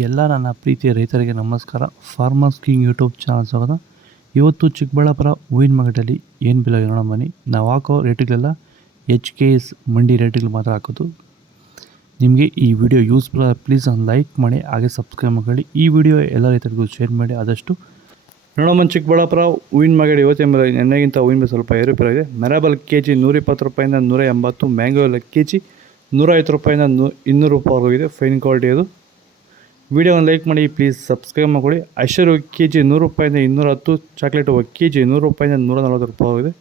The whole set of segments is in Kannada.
ಎಲ್ಲ ನನ್ನ ಪ್ರೀತಿಯ ರೈತರಿಗೆ ನಮಸ್ಕಾರ. ಫಾರ್ಮರ್ಸ್ ಕಿಂಗ್ ಯೂಟ್ಯೂಬ್ ಚಾನಲ್ ಸ್ವಾಗತ. ಇವತ್ತು ಚಿಕ್ಕಬಳ್ಳಾಪುರ ಹೂವಿನ ಮಾರ್ಕೆಟಲ್ಲಿ ಏನು ಬೆಲೆ ನೋಡೋಣ ಬನ್ನಿ. ನಾವು ಹಾಕೋ ರೇಟ್ಗಳೆಲ್ಲ HKS ಮಂಡಿ ರೇಟ್ಗಳು ಮಾತ್ರ ಹಾಕೋದು. ನಿಮಗೆ ಈ ವಿಡಿಯೋ ಯೂಸ್ಫುಲ್ ಪ್ಲೀಸ್ ಒಂದು ಲೈಕ್ ಮಾಡಿ, ಹಾಗೆ ಸಬ್ಸ್ಕ್ರೈಬ್ ಮಾಡಿ. ಈ ವಿಡಿಯೋ ಎಲ್ಲ ರೈತರಿಗೂ ಶೇರ್ ಮಾಡಿ ಆದಷ್ಟು. ನೋಡೋಣ ಚಿಕ್ಕಬಳ್ಳಾಪುರ ಹೂವಿನ ಮಾರ್ಕೆಟ್ ಇವತ್ತಿನ ಬೆಲೆ ನೆನ್ನೆಗಿಂತ ಹೂವಿನ ಬೆಲೆ ಸ್ವಲ್ಪ ಏರುಪೇರಾಗಿದೆ. ಮೆರಾಬಲ್ KG 120 ರೂಪಾಯಿಂದ 180, ಮ್ಯಾಂಗೋ ಎಲ್ಲ KG 150 ರೂಪಾಯಿಂದ 200 ರೂಪಾಯಿ ಹೋಗಿದೆ. ಫೈನ್ ಕ್ವಾಲಿಟಿ ಅದು. ವಿಡಿಯೋನ ಲೈಕ್ ಮಾಡಿ, ಪ್ಲೀಸ್ ಸಬ್ಸ್ಕ್ರೈಬ್ ಮಾಡಿಕೊಡಿ. ಐಶ್ವರ್ಯ KG 100 ರೂಪಾಯಿಂದ 210, ಚಾಕ್ಲೇಟು KG 100 ರೂಪಾಯಿಂದ 140 ರೂಪಾಯಿ ಹೋಗಿದೆ.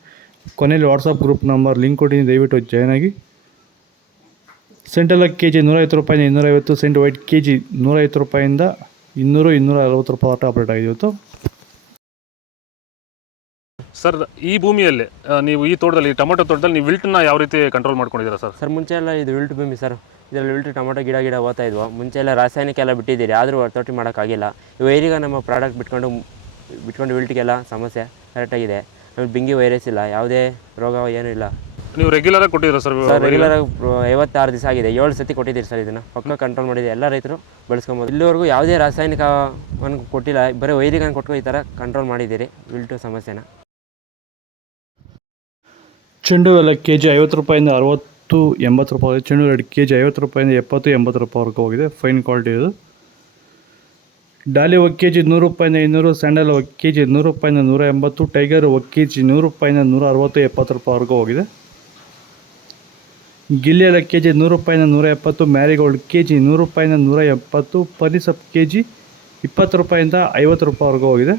ಕೊನೆಯಲ್ಲಿ ವಾಟ್ಸಪ್ ಗ್ರೂಪ್ ನಂಬರ್ ಲಿಂಕ್ ಕೊಟ್ಟಿದ್ದೀನಿ, ದಯವಿಟ್ಟು ಜಾಯ್ನ್ ಆಗಿ. ಸೆಂಟೆಲ್ಲ KG 150 ರೂಪಾಯಿಂದ 250, ಸೆಂಟ್ ವೈಟ್ KG 150 ರೂಪಾಯಿಂದ 200, 260 ರೂಪಾಯಿ ಆಟ ಅಪ್ಡೇಟ್ ಆಗಿದೆ ಇವತ್ತು. ಸರ್, ಈ ಭೂಮಿಯಲ್ಲಿ ನೀವು ಈ ತೋಟದಲ್ಲಿ ಟೊಮೊಟೊ ತೋಟದಲ್ಲಿ ನೀವು ವಿಲ್ಟನ್ನ ಯಾವ ರೀತಿ ಕಂಟ್ರೋಲ್ ಮಾಡ್ಕೊಂಡಿದ್ದೀರಾ ಸರ್? ಸರ್, ಮುಂಚೆ ಎಲ್ಲ ಇದು ವಿಲ್ಟ್ ಭೂಮಿ ಸರ್. ಇದರಲ್ಲಿ ವಿಲ್ಟ್ ಟೊಮೊಟೊ ಗಿಡ ಓದ್ತಾ ಇದ್ವು. ಮುಂಚೆ ಎಲ್ಲ ರಾಸಾಯನಿಕ ಎಲ್ಲ ಬಿಟ್ಟಿದ್ದೀರಿ, ಆದರೂ ತೋಟಿ ಮಾಡೋಕ್ಕಾಗಿಲ್ಲ. ವೈರಿಗೆ ನಮ್ಮ ಪ್ರಾಡಕ್ಟ್ ಬಿಟ್ಕೊಂಡು ವಿಲ್ಟಿಗೆಲ್ಲ ಸಮಸ್ಯೆ ಕರೆಕ್ಟಾಗಿದೆ. ಆಮೇಲೆ ಬಿಂಗಿ ವೈರಸ್ ಇಲ್ಲ, ಯಾವುದೇ ರೋಗ ಏನೂ ಇಲ್ಲ. ನೀವು ರೆಗ್ಯುಲರಾಗಿ ಕೊಟ್ಟಿದ್ದೀರಾ ಸರ್? ಸರ್, ರೆಗ್ಯುಲರಾಗಿ 56 ದಿವಸ ಆಗಿದೆ, 7 ಸತಿ ಕೊಟ್ಟಿದ್ದೀರಿ ಸರ್. ಇದನ್ನು ಪಕ್ಕ ಕಂಟ್ರೋಲ್ ಮಾಡಿದೆ, ಎಲ್ಲ ರೈತರು ಬಳಸ್ಕೊಬೋದು. ಇಲ್ಲಿವರೆಗೂ ಯಾವುದೇ ರಾಸಾಯನಿಕವನ್ನು ಕೊಟ್ಟಿಲ್ಲ, ಬರೀ ವೈರಿಗನ್ನು ಕೊಟ್ಕೊಂಡು ಈ ಥರ ಕಂಟ್ರೋಲ್ ಮಾಡಿದ್ದೀರಿ ವಿಲ್ಟು ಸಮಸ್ಯೆನ. ಚೆಂಡು ಎಲ್ಲ KG 50 ರೂಪಾಯಿಂದ 60, 80 ರೂಪಾಯಿ. ಚೆಂಡು ರೆಡ್ KG 50 ರೂಪಾಯಿಂದ 70, 80 ರೂಪಾಯಿವರೆಗೂ ಹೋಗಿದೆ. ಫೈನ್ ಕ್ವಾಲಿಟಿ ಇದು. ಡಾಲಿ KG 100 ರೂಪಾಯಿಂದ 200, ಸ್ಯಾಂಡಲ್ KG 100 ರೂಪಾಯಿಂದ 180, ಟೈಗರ್ KG 100 ರೂಪಾಯಿಂದ 160, 70 ರೂಪಾಯಿವರೆಗೂ ಹೋಗಿದೆ. ಗಿಲ್ಲಿ ಎಲ್ಲ KG 100 ರೂಪಾಯಿಂದ 170, ಮ್ಯಾರಿಗೋಲ್ಡ್ KG 100 ರೂಪಾಯಿಂದ 170, ಪನಿಸಪ್ KG 20 ರೂಪಾಯಿಂದ 50 ರೂಪಾಯಿವರೆಗೂ ಹೋಗಿದೆ.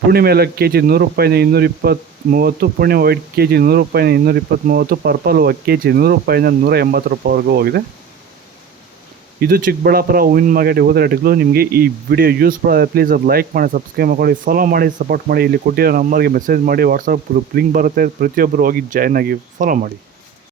ಪೂರ್ಣಿಮೆ ಎಲ್ಲ KG 100 ರೂಪಾಯಿಂದ 220, 30, ಪೂರ್ಣಿಮೆ ವೈಟ್ KG 100 ರೂಪಾಯಿಂದ 220, 30, ಪರ್ಪಲ್ KG 100 ರೂಪಾಯಿಂದ 180 ರೂಪಾಯಿವರೆಗೂ ಹೋಗಿದೆ. ಇದು ಚಿಕ್ಕಬಳ್ಳಾಪುರ ಹೂವಿನ ಮಾರ್ಕೆಟ್ ಹೋದ ರೇಟ್ಗಳು. ನಿಮಗೆ ಈ ವಿಡಿಯೋ ಯೂಸ್ಫುಲ್ ಆದರೆ ಪ್ಲೀಸ್ ಅದು ಲೈಕ್ ಮಾಡಿ, ಸಬ್ಸ್ಕ್ರೈಬ್ ಮಾಡಿ, ಫಾಲೋ ಮಾಡಿ, ಸಪೋರ್ಟ್ ಮಾಡಿ. ಇಲ್ಲಿ ಕೊಟ್ಟಿರೋ ನಂಬರ್ಗೆ ಮೆಸೇಜ್ ಮಾಡಿ, ವಾಟ್ಸಪ್ ಗ್ರೂಪ್ ಲಿಂಕ್ ಬರುತ್ತೆ, ಪ್ರತಿಯೊಬ್ಬರು ಹೋಗಿ ಜಾಯ್ನ್ ಆಗಿ ಫಾಲೋ ಮಾಡಿ.